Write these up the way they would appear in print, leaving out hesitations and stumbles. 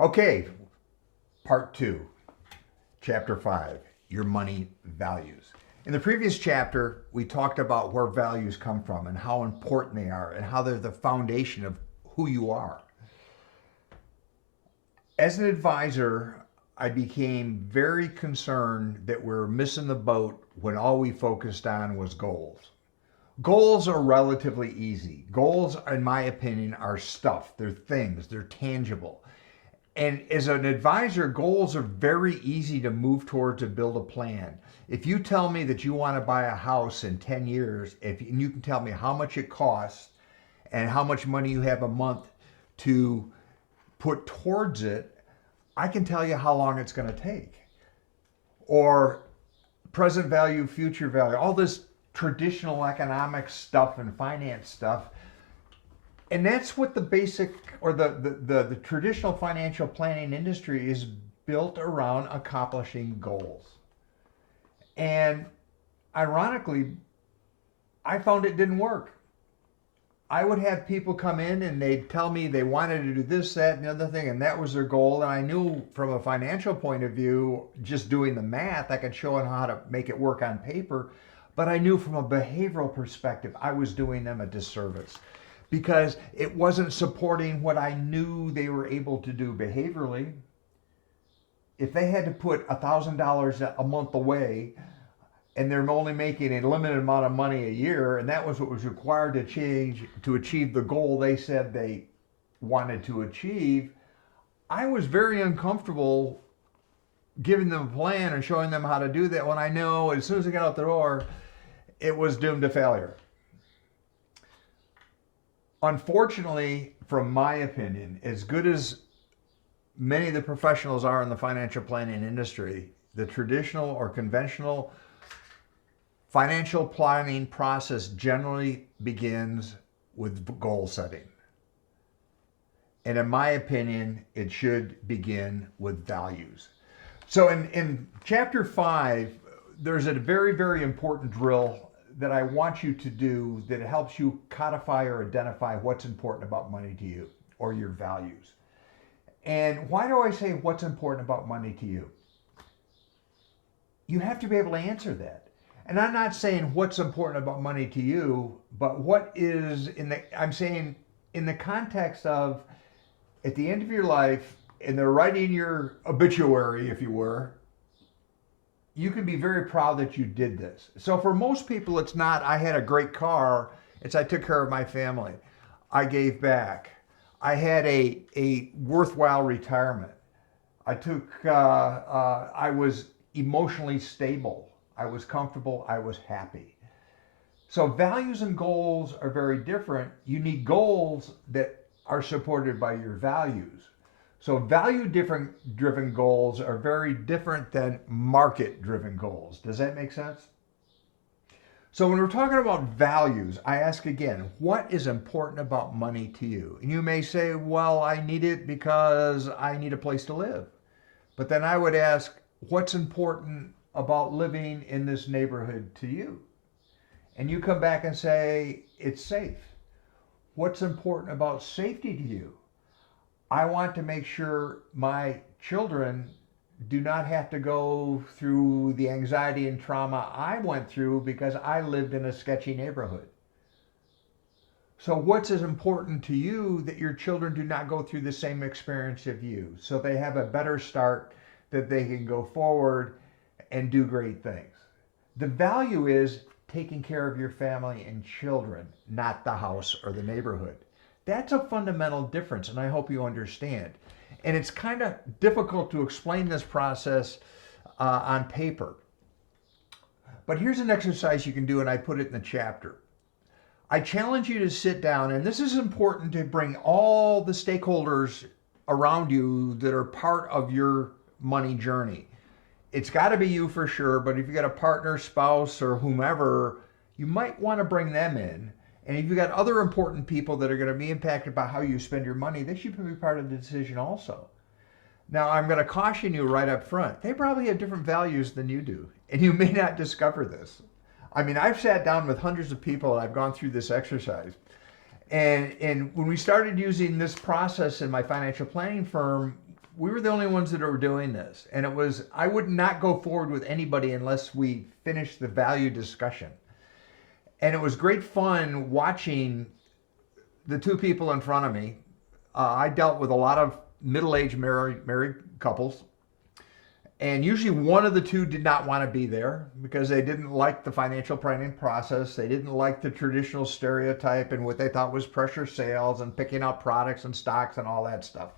Okay, part two, chapter 5, your money values. In the previous chapter, we talked about where values come from and how important they are and how they're the foundation of who you are. As an advisor, I became very concerned that we're missing the boat when all we focused on was goals. Goals are relatively easy. Goals, in my opinion, are stuff, they're things, they're tangible. And as an advisor, goals are very easy to move towards and build a plan. If you tell me that you want to buy a house in 10 years, and you can tell me how much it costs and how much money you have a month to put towards it, I can tell you how long it's going to take. Or present value, future value, all this traditional economic stuff and finance stuff. And that's what the basic or the traditional financial planning industry is built around accomplishing goals. And ironically, I found it didn't work. I would have people come in and they'd tell me they wanted to do this, that, and the other thing, and that was their goal. And I knew from a financial point of view, just doing the math, I could show them how to make it work on paper. But I knew from a behavioral perspective, I was doing them a disservice because it wasn't supporting what I knew they were able to do behaviorally. If they had to put $1,000 a month away and they're only making a limited amount of money a year, and that was what was required to achieve the goal they said they wanted to achieve, I was very uncomfortable giving them a plan and showing them how to do that when I know as soon as they got out the door, it was doomed to failure. Unfortunately, from my opinion, as good as many of the professionals are in the financial planning industry, the traditional or conventional financial planning process generally begins with goal setting. And in my opinion, it should begin with values. So in chapter 5, there's a very, very important drill that I want you to do that helps you codify or identify what's important about money to you or your values. And why do I say what's important about money to you? You have to be able to answer that. And I'm not saying what's important about money to you, but what is I'm saying in the context of at the end of your life, and they're writing your obituary, if you were, you can be very proud that you did this. So for most people, it's not, I had a great car. It's, I took care of my family. I gave back. I had a worthwhile retirement. I was emotionally stable. I was comfortable. I was happy. So values and goals are very different. You need goals that are supported by your values. So value-driven goals are very different than market-driven goals. Does that make sense? So when we're talking about values, I ask again, what is important about money to you? And you may say, well, I need it because I need a place to live. But then I would ask, what's important about living in this neighborhood to you? And you come back and say, it's safe. What's important about safety to you? I want to make sure my children do not have to go through the anxiety and trauma I went through because I lived in a sketchy neighborhood. So what's as important to you that your children do not go through the same experience of you, so they have a better start, that they can go forward and do great things? The value is taking care of your family and children, not the house or the neighborhood. That's a fundamental difference, and I hope you understand. And it's kind of difficult to explain this process on paper. But here's an exercise you can do, and I put it in the chapter. I challenge you to sit down, and this is important to bring all the stakeholders around you that are part of your money journey. It's got to be you for sure, but if you got a partner, spouse, or whomever, you might want to bring them in. And if you've got other important people that are going to be impacted by how you spend your money, they should be part of the decision also. Now, I'm going to caution you right up front. They probably have different values than you do, and you may not discover this. I mean, I've sat down with hundreds of people and I've gone through this exercise. And when we started using this process in my financial planning firm, we were the only ones that were doing this. And it was, I would not go forward with anybody unless we finished the value discussion. And it was great fun watching the two people in front of me. I dealt with a lot of middle-aged married couples. And usually one of the two did not want to be there because they didn't like the financial planning process. They didn't like the traditional stereotype and what they thought was pressure sales and picking out products and stocks and all that stuff.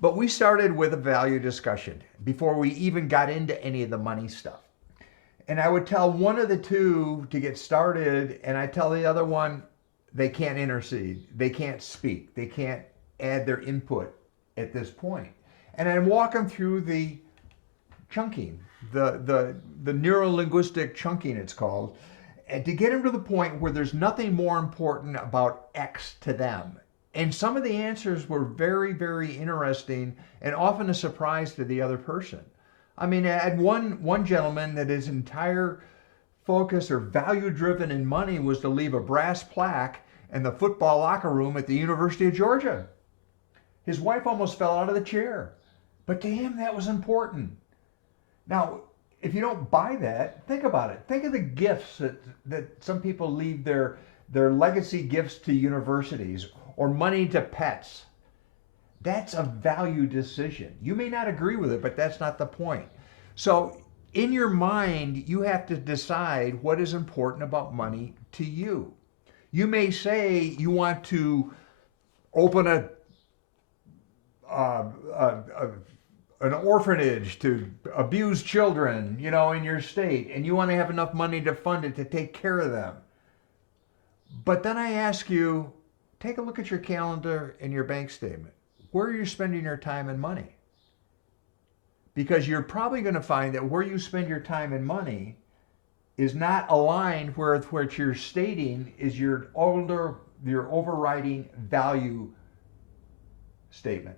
But we started with a value discussion before we even got into any of the money stuff. And I would tell one of the two to get started, and I tell the other one they can't intercede, they can't speak, they can't add their input at this point. And I'd walk them through the chunking, the neuro-linguistic chunking it's called, and to get them to the point where there's nothing more important about X to them. And some of the answers were very, very interesting and often a surprise to the other person. I mean, I had one gentleman that his entire focus or value driven in money was to leave a brass plaque in the football locker room at the University of Georgia. His wife almost fell out of the chair, but to him that was important. Now, if you don't buy that, think about it. Think of the gifts that some people leave their legacy gifts to universities or money to pets. That's a value decision. You may not agree with it, but that's not the point. So in your mind, you have to decide what is important about money to you. You may say you want to open an orphanage to abused children, in your state, and you want to have enough money to fund it to take care of them. But then I ask you, take a look at your calendar and your bank statement. Where are you spending your time and money? Because you're probably going to find that where you spend your time and money is not aligned with what you're stating is your overriding value statement.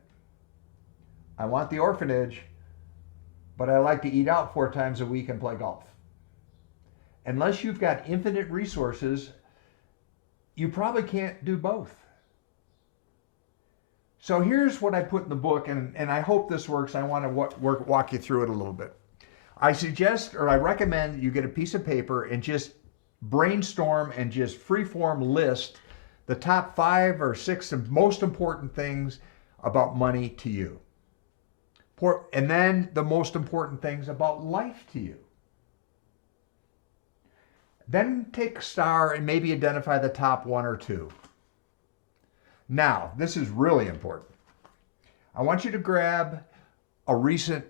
I want the orphanage, but I like to eat out 4 times a week and play golf. Unless you've got infinite resources, you probably can't do both. So here's what I put in the book, and I hope this works. I want to walk you through it a little bit. I suggest, or I recommend that you get a piece of paper and just brainstorm and just freeform list the top 5 or 6 most important things about money to you. And then the most important things about life to you. Then take a star and maybe identify the top 1 or 2. Now, this is really important. I want you to grab a recent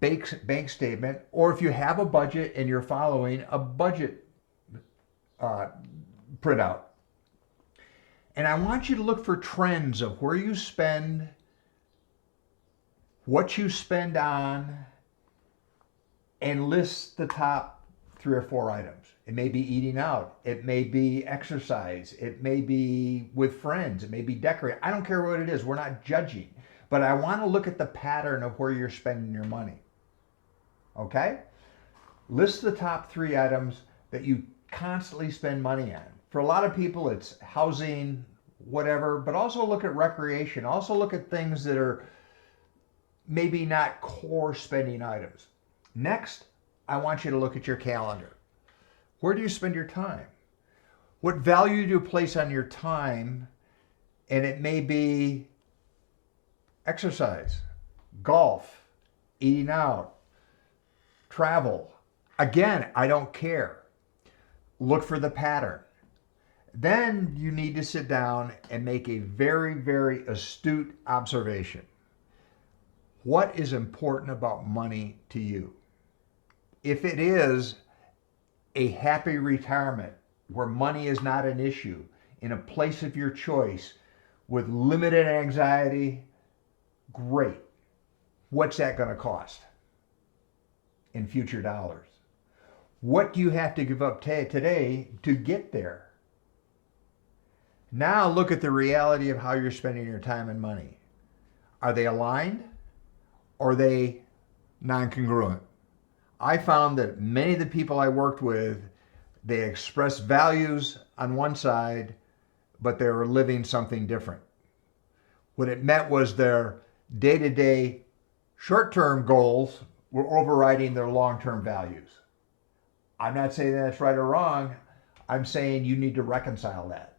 bank statement, or if you have a budget and you're following a budget printout. And I want you to look for trends of where you spend, what you spend on, and list the top 3 or 4 items. It may be eating out. It may be exercise. It may be with friends. It may be decorating. I don't care what it is. We're not judging. But I want to look at the pattern of where you're spending your money. Okay? List the top 3 items that you constantly spend money on. For a lot of people, it's housing, whatever, but also look at recreation. Also look at things that are maybe not core spending items. Next, I want you to look at your calendar. Where do you spend your time? What value do you place on your time? And it may be exercise, golf, eating out, travel. Again, I don't care. Look for the pattern. Then you need to sit down and make a very, very astute observation. What is important about money to you? If it is a happy retirement where money is not an issue, in a place of your choice with limited anxiety, great. What's that going to cost in future dollars? What do you have to give up today to get there? Now look at the reality of how you're spending your time and money. Are they aligned or are they non-congruent? I found that many of the people I worked with, they expressed values on one side, but they were living something different. What it meant was their day-to-day Short-term goals were overriding their long-term values. I'm not saying that's right or wrong. I'm saying you need to reconcile that.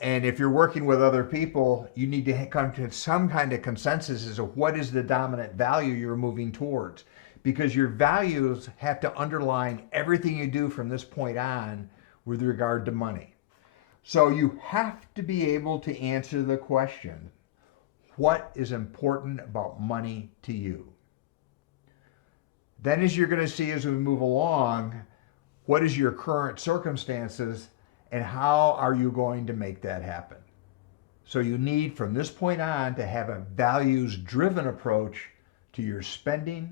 And if you're working with other people, you need to come to some kind of consensus as to what is the dominant value you're moving towards. Because your values have to underline everything you do from this point on with regard to money. So you have to be able to answer the question, what is important about money to you? Then as you're going to see as we move along, what is your current circumstances and how are you going to make that happen? So you need from this point on to have a values driven approach to your spending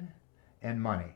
and money.